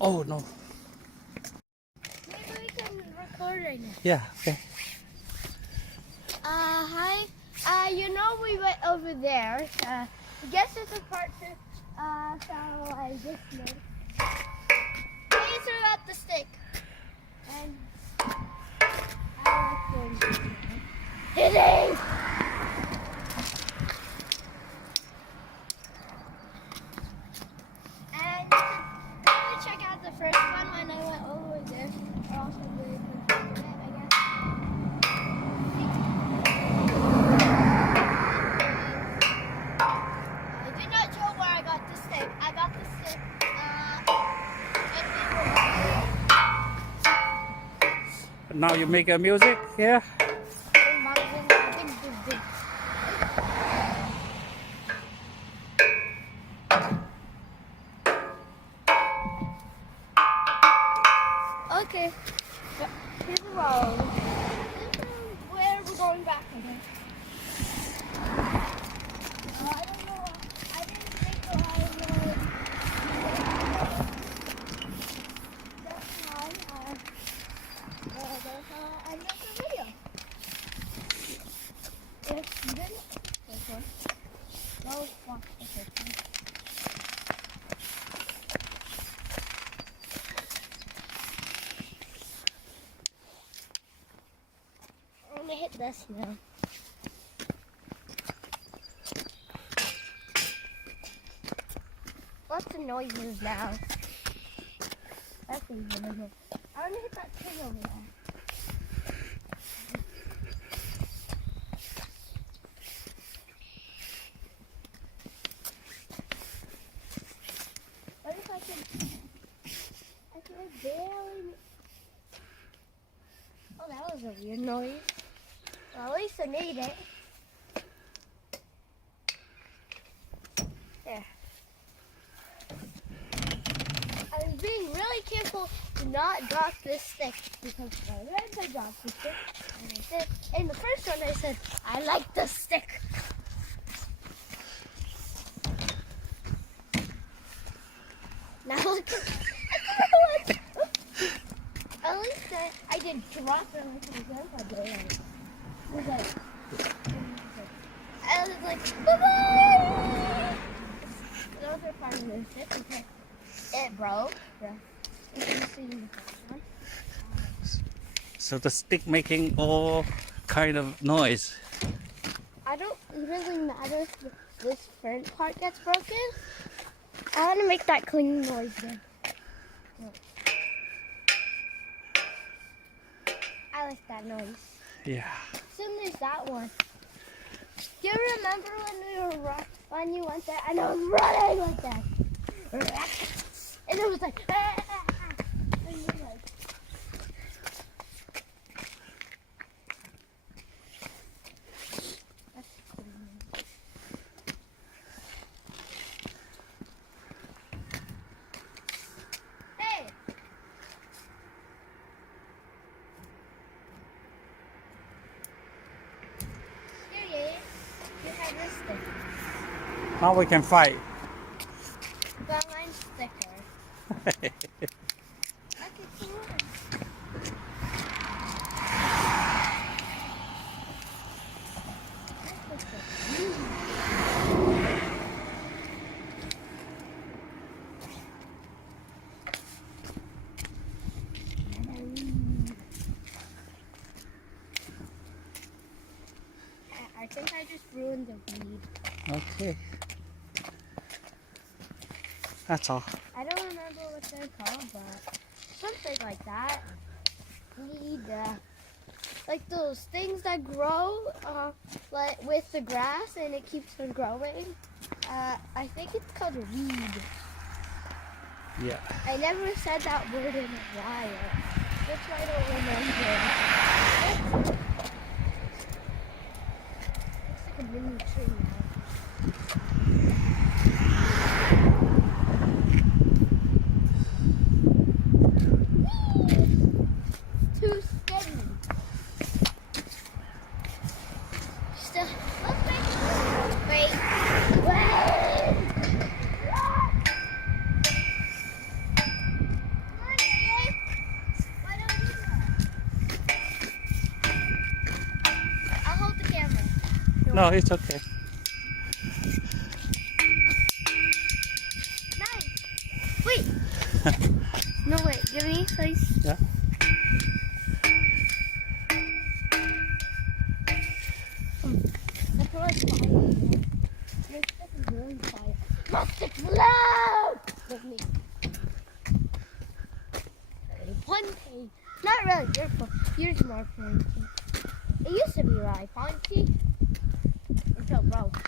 Oh no. Maybe we can record right now. Yeah, okay. Hi. You know we went over there. I guess it's a part to, so I just made. Please throw out the stick. And I like doing hitting. And you can check out the first one when I went over there. I also really appreciated it, I guess. I did not show where I got the stick. I got the stick. Now you make a music here? Okay. Here's the road. This is where we're going back again. I don't know. I didn't think I would. That's fine. That's how I ended the video. If you didn't, this one. Go watch the first one. I'm gonna hit this now. What's the noises now? That's even in here. I'm gonna hit that tree over there. What if I can barely. Oh, that was a weird noise. Well, at least I made it. There. I'm being really careful to not drop this stick because I dropped the stick. And I said, in the first one I said, I like the stick. Now look at at least I didn't drop it like my grandpa did. I was like, bye-bye! Those are part of the shit because it broke. Yeah. You can see in the first one. So the stick making all kind of noise. I don't really matter if this front part gets broken. I want to make that clean noise then. I like that noise. Yeah. Soon there's that one. Do you remember when you went there and I was running like that? And it was like, and you were like, that's cool. Hey! You have this sticker. Now we can fight. But mine's thicker. Okay, come on. I think I just ruined the weed. Okay. That's all. I don't remember what they're called, but something like that. Weed, like those things that grow, like with the grass and it keeps on growing. I think it's called a weed. Yeah. I never said that word in a while. That's why I don't remember. Looks like a mini tree now. Too steady. Still, let's wait. No, it's okay. Nice. Wait. No, wait. Give me, please. Yeah. That's really quiet. This is really quiet. Not loud. With me. One page. Not really. Yours more pointy. It used to be really pointy until broke.